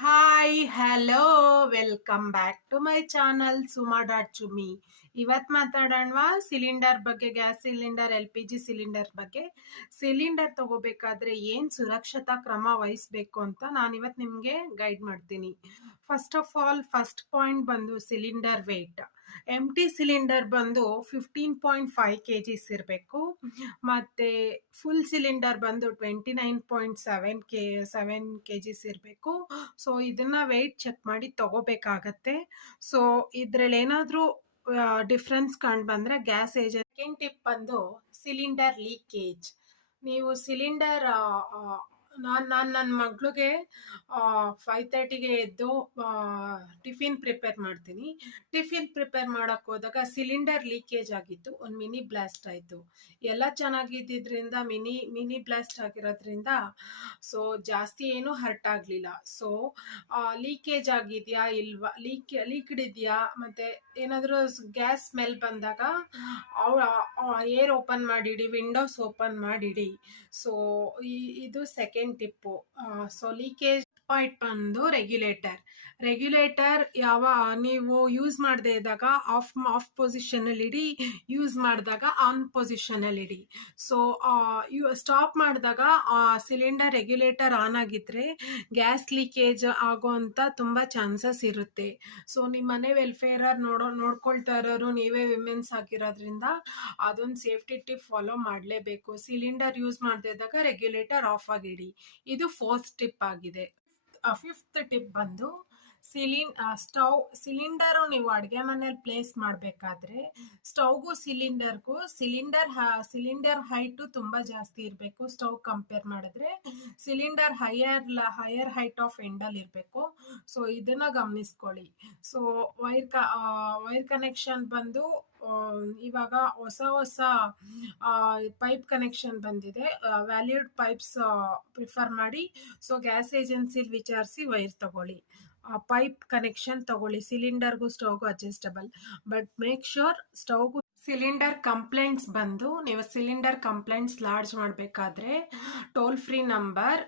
Hi hello welcome back to my channel Suma dot Chumi. ಇವತ್ತು ಮಾತಾಡೋಣವಾ cylinder ಬಗ್ಗೆ, ಗ್ಯಾಸ್ ಸಿಲಿಂಡರ್, LPG ಸಿಲಿಂಡರ್ ಬಗ್ಗೆ. Cylinder ತಗೋಬೇಕಾದ್ರೆ ಏನು ಸುರಕ್ಷತಾ ಕ್ರಮ ವಹಿಸ್ಬೇಕು ಅಂತ ನಾನು ಇವತ್ತು ನಿಮಗೆ ಗೈಡ್ ಮಾಡ್ತೀನಿ. First of all, first point ಬಂದು ಸಿಲಿಂಡರ್ ವೆಯ್ಟ್. ಎಂಟಿ ಸಿಲಿಂಡರ್ ಬಂದು 15.5 kgs ಇರಬೇಕು. ಮತ್ತು ಫುಲ್ ಸಿಲಿಂಡರ್ ಬಂದು 29.7 kgs ಇರಬೇಕು. ಸೊ ಇದನ್ನ ವೆಯ್ಟ್ ಚೆಕ್ ಮಾಡಿ ತಗೋಬೇಕಾಗತ್ತೆ. ಸೊ ಇದ್ರಲ್ಲಿ ಏನಾದರೂ ಡಿಫ್ರೆನ್ಸ್ ಕಂಡು ಬಂದರೆ ಗ್ಯಾಸ್ ಏಜೆನ್ಸಿ. ಸೆಕೆಂಡ್ ಟಿಪ್ ಬಂದು ಸಿಲಿಂಡರ್ ಲೀಕೇಜ್. ನೀವು ಸಿಲಿಂಡರ್ ನಾನು ನನ್ನ ಮಗಳಿಗೆ 5:30ಗೆ ಎದ್ದು ಟಿಫಿನ್ ಪ್ರಿಪೇರ್ ಮಾಡ್ತೀನಿ. ಟಿಫಿನ್ ಪ್ರಿಪೇರ್ ಮಾಡೋಕ್ಕೆ ಹೋದಾಗ ಸಿಲಿಂಡರ್ ಲೀಕೇಜ್ ಆಗಿತ್ತು, ಒಂದು ಮಿನಿ ಬ್ಲಾಸ್ಟ್ ಆಯಿತು. ಎಲ್ಲ ಚೆನ್ನಾಗಿದ್ದರಿಂದ ಮಿನಿ ಬ್ಲಾಸ್ಟ್ ಆಗಿರೋದ್ರಿಂದ ಸೊ ಜಾಸ್ತಿ ಏನೂ ಹರ್ಟ್ ಆಗಲಿಲ್ಲ. ಸೊ ಲೀಕೇಜ್ ಆಗಿದೆಯಾ ಇಲ್ವಾ, ಲೀಕ್ಡ್ ಇದೆಯಾ, ಮತ್ತು ಏನಾದರೂ ಗ್ಯಾಸ್ ಸ್ಮೆಲ್ ಬಂದಾಗ ಏರ್ ಓಪನ್ ಮಾಡಿಡಿ, ವಿಂಡೋಸ್ ಓಪನ್ ಮಾಡಿಡಿ. ಸೊ ಇದು second tip. So leakage point ಬಂದು ರೆಗ್ಯುಲೇಟರ್ ನೀವು ಯೂಸ್ ಮಾಡದೇ ಇದ್ದಾಗ ಆಫ್ ಪೊಸಿಷನಲ್ಲಿ ಇಡಿ, ಯೂಸ್ ಮಾಡಿದಾಗ ಆನ್ ಪೊಸಿಷನಲ್ಲಿ ಇಡಿ. ಸೊ ಸ್ಟಾಪ್ ಮಾಡಿದಾಗ ಸಿಲಿಂಡರ್ ರೆಗ್ಯುಲೇಟರ್ ಆನ್ ಆಗಿದ್ರೆ ಗ್ಯಾಸ್ ಲೀಕೇಜ್ ಆಗೋವಂಥ ತುಂಬ ಚಾನ್ಸಸ್ ಇರುತ್ತೆ. ಸೊ ನಿಮ್ಮ ಮನೆ ವೆಲ್ಫೇರರ್ ನೋಡ್ಕೊಳ್ತಾ ಇರೋರು ನೀವೇ ವಿಮೆನ್ಸ್ ಆಗಿರೋದ್ರಿಂದ ಅದೊಂದು ಸೇಫ್ಟಿ ಟಿಪ್ ಫಾಲೋ ಮಾಡಲೇಬೇಕು. ಸಿಲಿಂಡರ್ ಯೂಸ್ ಮಾಡದೇ ಇದ್ದಾಗ ರೆಗ್ಯುಲೇಟರ್ ಆಫ್ ಆಗಿಡಿ. ಇದು ಫೋರ್ತ್ ಟಿಪ್ ಆಗಿದೆ. ಫಿಫ್ತ್ ಟಿಪ್ ಬಂದು ಸಿಲಿಂಡರು ನೀವು ಅಡುಗೆ ಮನೇಲಿ ಪ್ಲೇಸ್ ಮಾಡಬೇಕಾದ್ರೆ ಸ್ಟವ್ಗೂ ಸಿಲಿಂಡರ್ ಹೈಟು ತುಂಬ ಜಾಸ್ತಿ ಇರಬೇಕು. ಸ್ಟವ್ ಕಂಪೇರ್ ಮಾಡಿದ್ರೆ ಸಿಲಿಂಡರ್ ಹೈಯರ್ ಹೈಟ್ ಆಫ್ ಎಂಡಲ್ಲಿ ಇರಬೇಕು. ಸೊ ಇದನ್ನು ಗಮನಿಸ್ಕೊಳ್ಳಿ. ಸೊ ವೈರ್ ಕನೆಕ್ಷನ್ ಬಂದು ಇವಾಗ ಹೊಸ ಪೈಪ್ ಕನೆಕ್ಷನ್ ಬಂದಿದೆ. ವ್ಯಾಲಿಡ್ ಪೈಪ್ಸ್ ಪ್ರಿಫರ್ ಮಾಡಿ. ಸೊ ಗ್ಯಾಸ್ ಏಜೆನ್ಸಿಲಿ ವಿಚಾರಿಸಿ ವೈರ್ ತಗೊಳ್ಳಿ, ಪೈಪ್ ಕನೆಕ್ಷನ್ ತಗೊಳ್ಳಿ. ಸಿಲಿಂಡರ್ಗೂ ಸ್ಟವ್ಗೂ ಅಡ್ಜಸ್ಟಬಲ್. ಬಟ್ ಮೇಕ್ ಶ್ಯೂರ್ ಸ್ಟವ್ಗೂ ಸಿಲಿಂಡರ್ ಕಂಪ್ಲೇಂಟ್ಸ್ ಬಂದು ನೀವು ಸಿಲಿಂಡರ್ ಕಂಪ್ಲೇಂಟ್ಸ್ ಲಾಡ್ಜ್ ಮಾಡಬೇಕಾದ್ರೆ toll free number,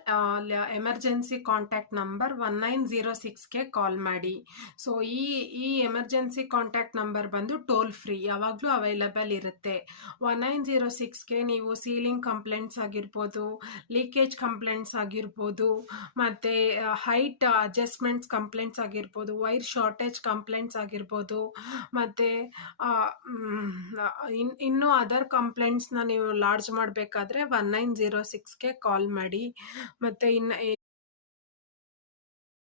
emergency contact number 1906ಗೆ ಕಾಲ್ ಮಾಡಿ. ಸೊ ಈ ಎಮರ್ಜೆನ್ಸಿ ಕಾಂಟ್ಯಾಕ್ಟ್ ನಂಬರ್ ಬಂದು ಟೋಲ್ ಫ್ರೀ, ಯಾವಾಗಲೂ ಅವೈಲಬಲ್ ಇರುತ್ತೆ. 1906ಗೆ ನೀವು ಸೀಲಿಂಗ್ ಕಂಪ್ಲೇಂಟ್ಸ್ ಆಗಿರ್ಬೋದು, ಲೀಕೇಜ್ ಕಂಪ್ಲೇಂಟ್ಸ್ ಆಗಿರ್ಬೋದು, ಮತ್ತು ಹೈಟ್ ಅಡ್ಜಸ್ಟ್ಮೆಂಟ್ಸ್ ಕಂಪ್ಲೇಂಟ್ಸ್ ಆಗಿರ್ಬೋದು, ವೈರ್ ಶಾರ್ಟೇಜ್ ಕಂಪ್ಲೇಂಟ್ಸ್ ಆಗಿರ್ಬೋದು, ಮತ್ತು ಇನ್ನೂ ಅದರ್ ಕಂಪ್ಲೇಂಟ್ಸ್ನ ನೀವು ಲಾಡ್ಜ್ ಮಾಡಬೇಕಾದ್ರೆ 1906ಗೆ ಕಾಲ್ ಮಾಡಿ. ಮತ್ತು